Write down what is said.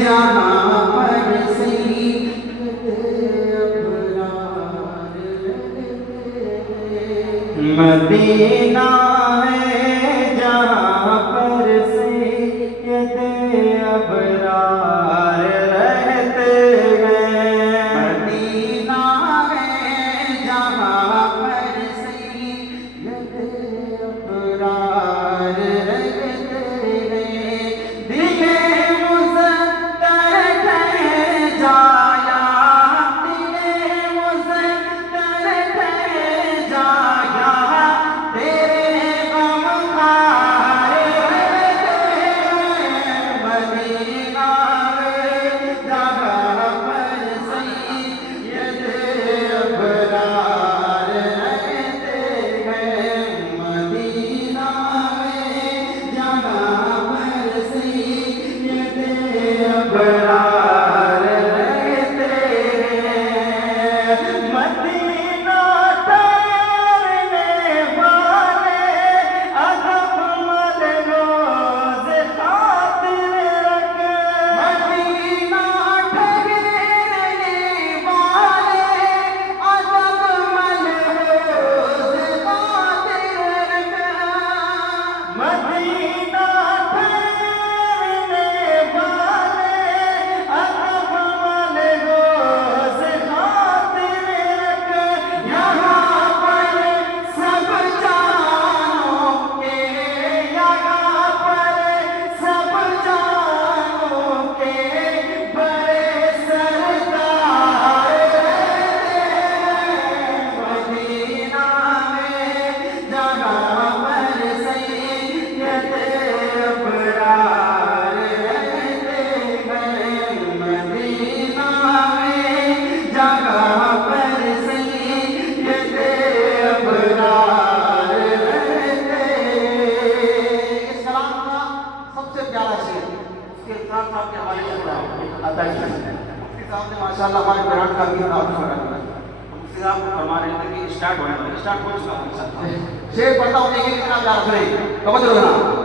جہاں پر سید مدینہ ہے جہاں پر سید ابرار رہتے ہیں مدینہ ہے جہاں پر سید ابرار رہتے ہیں دل مزدر ہے جایا دل مزدر ہے جایا تیرے غم خار رہتے ہیں مدینہ جہاں پر سید ابرار رہتے ہیں مدینہ جہاں پر سید ابرار رہتے ہیں مدینہ ٹھہرنے والے ادب مند روز خاطر رکھے مدینہ ٹھہرنے والے ادب مند روز خاطر رکھے مدینہ ٹھہرنے والے ادب مند روز خاطر رکھے یہاں پر سب جانوں کے یہاں پر سب جانوں کے بڑے سردار رہتے ہیں مدینہ جہاں پر سید ابرار رہتے ہیں مدینہ جہاں پر سید ابرار رہتے ہیں اس کلام کا سب سے پیارا شعر اس کے ساتھ ساتھ کے حوالے سے آتا ہے مفتی صاحب نے ماشاءاللہ ہمارے بیان کا بھی نام چھوڑا مفتی صاحب فرما رہے تھے کہ اسٹارٹ ہو چکا ہے شعر پڑھتا ہوں لیکن آپ یاد کریں توجہ رکھنا